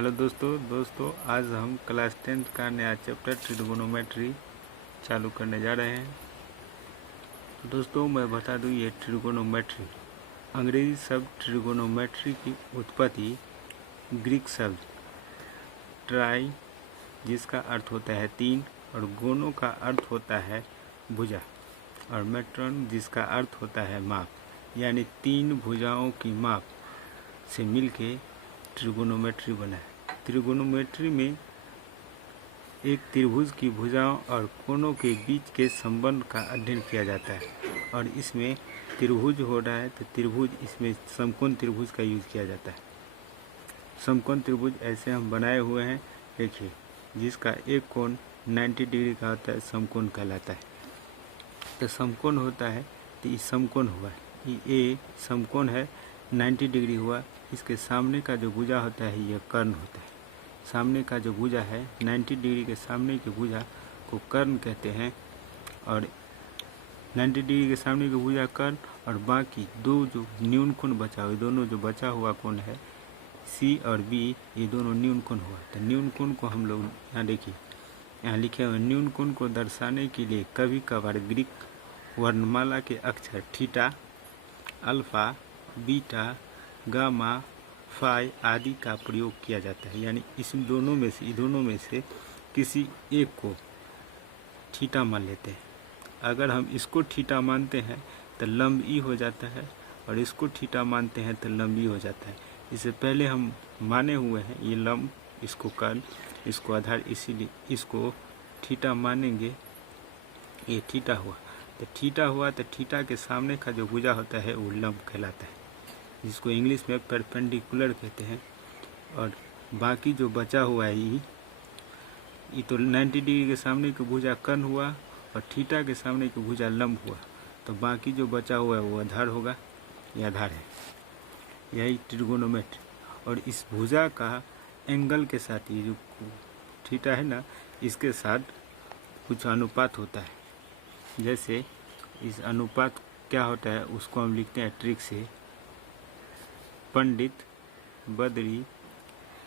Hello दोस्तों आज हम क्लास 10 का नया चैप्टर ट्रिगोनोमेट्री चालू करने जा रहे हैं। दोस्तों मैं बता दूं, ये ट्रिगोनोमेट्री अंग्रेजी शब्द ट्रिगोनोमेट्री की उत्पत्ति ग्रीक शब्द ट्राई जिसका अर्थ होता है तीन और गोनो का अर्थ होता है भुजा और मेट्रॉन जिसका अर्थ होता है माप, यानी तीन भुजाओं की माप से मिलके ट्रिगोनोमेट्री बना है। ट्रिगोनोमेट्री में एक त्रिभुज की भुजाओं और कोनों के बीच के संबंध का अध्ययन किया जाता है और इसमें त्रिभुज हो रहा है तो त्रिभुज इसमें समकोण त्रिभुज का यूज किया जाता है। समकोण त्रिभुज ऐसे हम बनाए हुए हैं, देखिए, जिसका एक कोण 90 डिग्री का होता है, समकोण कहलाता है। तो समकोण होता है तो ये समकोण हुआ, ये समकोण है 90 डिग्री हुआ। इसके सामने का जो भुजा होता है यह कर्ण होता है। सामने का जो भुजा है 90 डिग्री के सामने की भुजा को कर्ण कहते हैं और 90 डिग्री के सामने की भुजा कर्ण और बाकी दो जो न्यून कोण बचा हुआ, दोनों जो बचा हुआ कोण है सी और बी, ये दोनों न्यून कोण हुआ। तो न्यून कोण को हम लोग यहाँ देखिए, यहाँ लिखे हुए न्यून कोण को दर्शाने के लिए कभी कभार ग्रीक वर्णमाला के अक्षर theta, alpha, beta, gamma, phi आदि का प्रयोग किया जाता है। यानी इस दोनों में से किसी एक को थीटा मान लेते हैं। अगर हम इसको थीटा मानते हैं तो लंब ई हो जाता है और इसको थीटा मानते हैं तो लंब ई हो जाता है। इससे पहले हम माने हुए हैं ये लंब, इसको कर्ण, इसको आधार, इसीलिए इसको थीटा मानेंगे। ये थीटा हुआ तो थीटा हुआ तो थीटा के सामने का जो भुजा होता है वो लंब कहलाता है, जिसको इंग्लिश में परपेंडिकुलर कहते हैं। और बाकी जो बचा हुआ है ये तो 90 डिग्री के सामने की भुजा कर्ण हुआ और थीटा के सामने की भुजा लंब हुआ, तो बाकी जो बचा हुआ है वो आधार होगा, ये आधार है। यही ट्रिगोनोमेट्री। और इस भुजा का एंगल के साथ, ये जो थीटा है ना, इसके साथ कुछ अनुपात होता है। जैसे इस अनुपात क्या होता है उसको हम लिखते हैं ट्रिक से, पंडित बद्री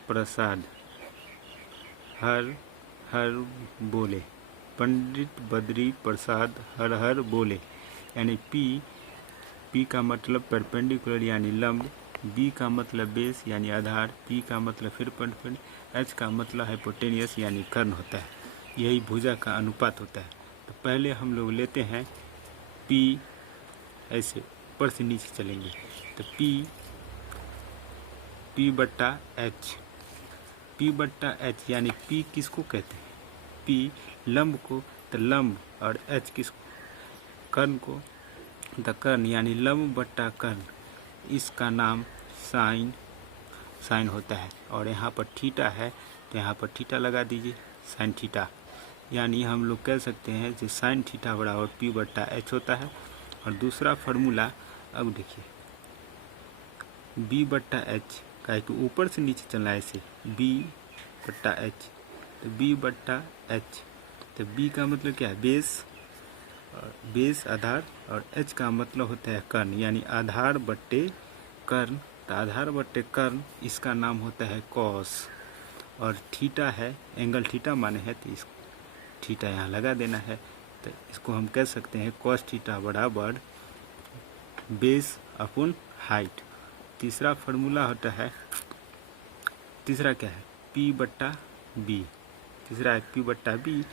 प्रसाद हर हर बोले। पंडित बद्री प्रसाद हर हर बोले, यानी पी का मतलब परपेंडिकुलर यानी लंब, बी का मतलब बेस यानी आधार, पी का मतलब फिर परपेंड, एच का मतलब हाइपोटेनियस यानी कर्ण होता है। यही भुजा का अनुपात होता है। तो पहले हम लोग लेते हैं पी, ऐसे ऊपर से नीचे चलेंगे तो पी बट्टा एच, पी बट्टा एच, यानी पी किसको कहते हैं, पी लंब को, तो लंब, और एच किसको, कर्ण को, द कर्ण, यानी लंब बट्टा कर्ण, इसका नाम साइन होता है। और यहाँ पर थीटा है तो यहाँ पर थीटा लगा दीजिए, साइन थीटा। यानी हम लोग कह सकते हैं कि साइन थीटा बराबर पी बट्टा एच होता है। और दूसरा फार्मूला, अब देखिए, बी बट्टा एच का कि ऊपर से नीचे चलना है, ऐसे बी बट्टा एच, तो बी बट्टा एच, तो बी का मतलब क्या है, बेस आधार, और एच का मतलब होता है कर्ण, यानी आधार बट्टे कर्ण। तो आधार बट्टे कर्ण, इसका नाम होता है कॉस। और थीटा है, एंगल थीटा माने है तो इस थीटा यहाँ लगा देना है। तो इसको हम कह सकते हैं कॉस थीटा बराबर बेस अपॉन हाइट। तीसरा फार्मूला होता है, तीसरा क्या है, पी बट्टा बी, तीसरा है पी बट्टा बी,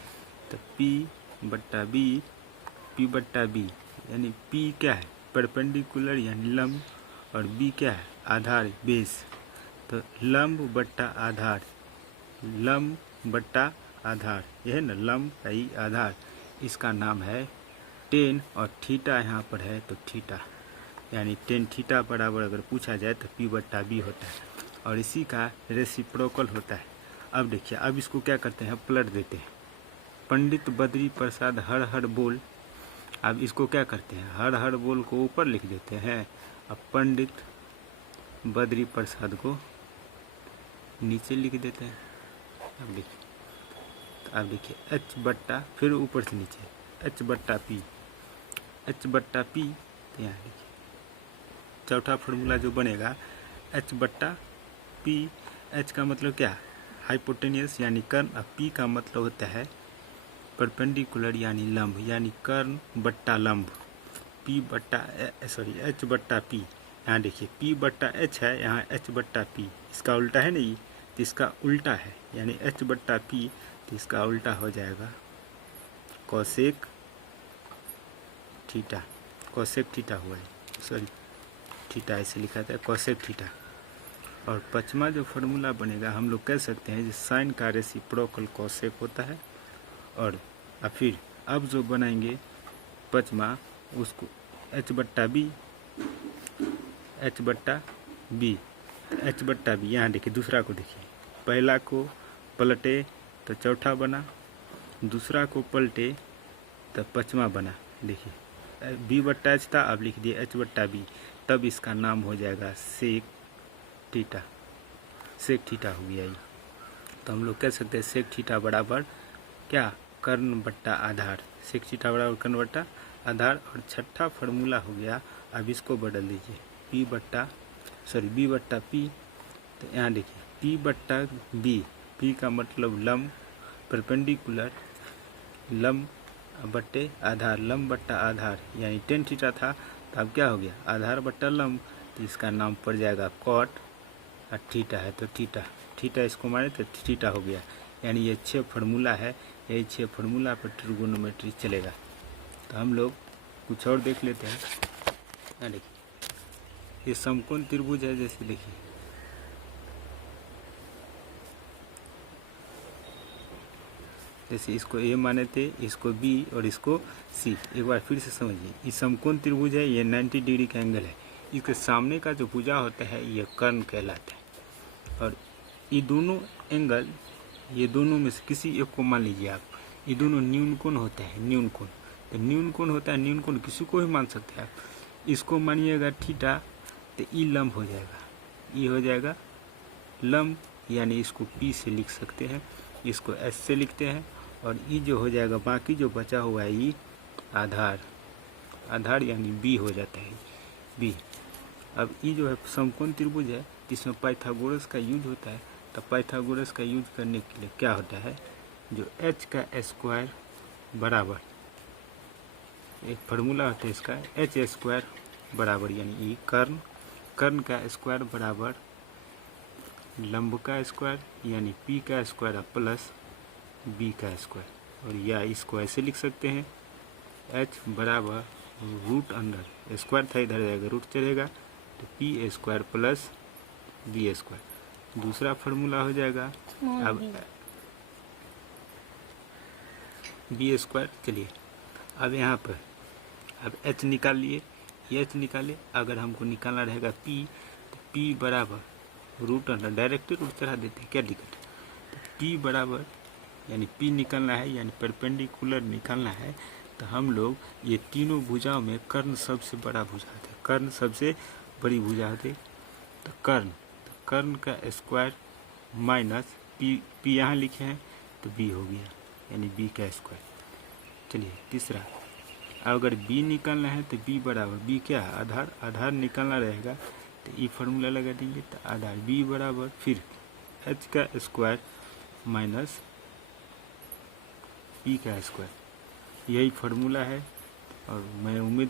तो पी बट्टा बी, यानी पी क्या है, परपेंडिकुलर यानी लंब, और बी क्या है, आधार, बेस। तो लंब बट्टा आधार, यह है ना, लंब है आधार, इसका नाम है टेन। और थीटा यहाँ पर है तो थीटा, यानी टेन थीटा बराबर अगर पूछा जाए तो पी बट्टा बी होता है, और इसी का रेसिप्रोकल होता है। अब देखिए, अब इसको क्या करते हैं, पलट देते हैं, पंडित बद्री प्रसाद हर हर बोल। अब इसको क्या करते हैं, हर हर बोल को ऊपर लिख देते हैं, अब पंडित बद्री प्रसाद को नीचे लिख देते हैं। अब देखिए एच बट्टा, फिर ऊपर से नीचे एच बट्टा पी, तो यहाँ देखिए चौथा फार्मूला जो बनेगा एच बट्टा पी एच का मतलब क्या, हाइपोटेनियस यानी कर्ण, और पी का मतलब होता है परपेंडिकुलर यानी लंब, यानी कर्ण बट्टा लंब। पी बट्टा एच बट्टा पी, यहाँ देखिए पी बट्टा एच है, यहाँ एच बट्टा पी, इसका उल्टा है नहीं, तो इसका उल्टा है, यानी एच बट्टा पी, तो इसका उल्टा हो जाएगा कोसेक थीटा। कोसेक थीटा हुआ है, सॉरी थीटा ऐसे लिखा था, कोसेक थीटा। और पचमा जो फार्मूला बनेगा हम लोग कह सकते हैं, साइन का रेसिप्रोकल कोसेक होता है। और फिर अब जो बनाएंगे पचमा, उसको एच बट्टा बी, एच बट्टा बी, एच बट्टा बी, यहाँ देखिए दूसरा को देखिए, पहला को पलटे तो चौथा बना, दूसरा को पलटे तो पचमा बना। देखिए बी बट्टा एच था, अब लिख दिए एच बट्टा बी, तब इसका नाम हो जाएगा सेक थीटा। सेक थीटा हो गया ये। तो हम लोग कह सकते हैं सेक थीटा बराबर क्या, कर्ण बट्टा आधार। सेक थीटा बराबर कर्ण बट्टा आधार। और छठा फार्मूला हो गया, अब इसको बदल दीजिए, बी बट्टा पी, तो यहाँ देखिए पी बट्टा बी, पी का मतलब लंब, परपेंडिकुलर लंब बट्टे आधार, लंब बट्टा आधार, यानी टेन थीटा था, तो अब क्या हो गया आधार बट्टा लंब, तो इसका नाम पड़ जाएगा कॉट, और थीटा है तो थीटा इसको मारे तो थीटा हो गया। यानी ये 6 फार्मूला है, यही 6 फार्मूला पर ट्रिगोनोमेट्री चलेगा। तो हम लोग कुछ और देख लेते हैं। यहाँ देखिए ये समकोण त्रिभुज है, जैसे देखिए जैसे इसको ए माने थे, इसको बी और इसको सी। एक बार फिर से समझिए, ये समकोण त्रिभुज है, ये 90 डिग्री का एंगल है, इसके सामने का जो भुजा होता है ये कर्ण कहलाता है। और ये दोनों एंगल, ये दोनों में से किसी एक को मान लीजिए आप, ये दोनों न्यून कोण होता है, न्यून कोण। तो न्यून कोण होता है, न्यून कोण किसी को भी मान सकते हैं आप। इसको मानिएगा थीटा, तो ई लंब हो जाएगा, ई हो जाएगा लंब, यानी इसको पी से लिख सकते हैं, इसको एस से लिखते हैं। और ई जो हो जाएगा, बाकी जो बचा हुआ है ई आधार यानी बी हो जाता है, बी। अब ई जो है समकोण त्रिभुज है, इसमें पाइथागोरस का यूज होता है। तो पाइथागोरस का यूज करने के लिए क्या होता है, जो एच का स्क्वायर बराबर, एक फार्मूला होता है इसका, एच स्क्वायर बराबर यानी ई कर्ण का स्क्वायर बराबर लंब का स्क्वायर यानी पी का स्क्वायर प्लस बी का स्क्वायर। और या इसको ऐसे लिख सकते हैं, एच बराबर रूट अंडर स्क्वायर था, इधर जाएगा रूट चलेगा, तो P square plus B square. दूसरा फार्मूला हो जाएगा अब बी स्क्वायर। चलिए अब यहाँ पर अब एच निकाल लिए, एच निकाले, अगर हमको निकालना रहेगा पी, तो पी बराबर रूट अंडर, डायरेक्ट रूट चढ़ा देते हैं, क्या दिक्कत है। तो पी बराबर यानी पी निकालना है, यानी परपेंडिकुलर निकालना है, तो हम लोग ये तीनों भुजाओं में कर्ण सबसे बड़ा भुजा होता है, कर्ण सबसे बड़ी भुजा होती है। तो कर्ण का स्क्वायर माइनस पी यहाँ लिखे हैं तो बी हो गया, यानी बी का स्क्वायर। चलिए तीसरा, अगर बी निकालना है तो बी बराबर, बी क्या है आधार निकालना रहेगा, तो ई फार्मूला लगा देंगे, तो आधार बी बराबर फिर एच का स्क्वायर माइनस पी का स्क्वायर, यही फार्मूला है। और मैं उम्मीद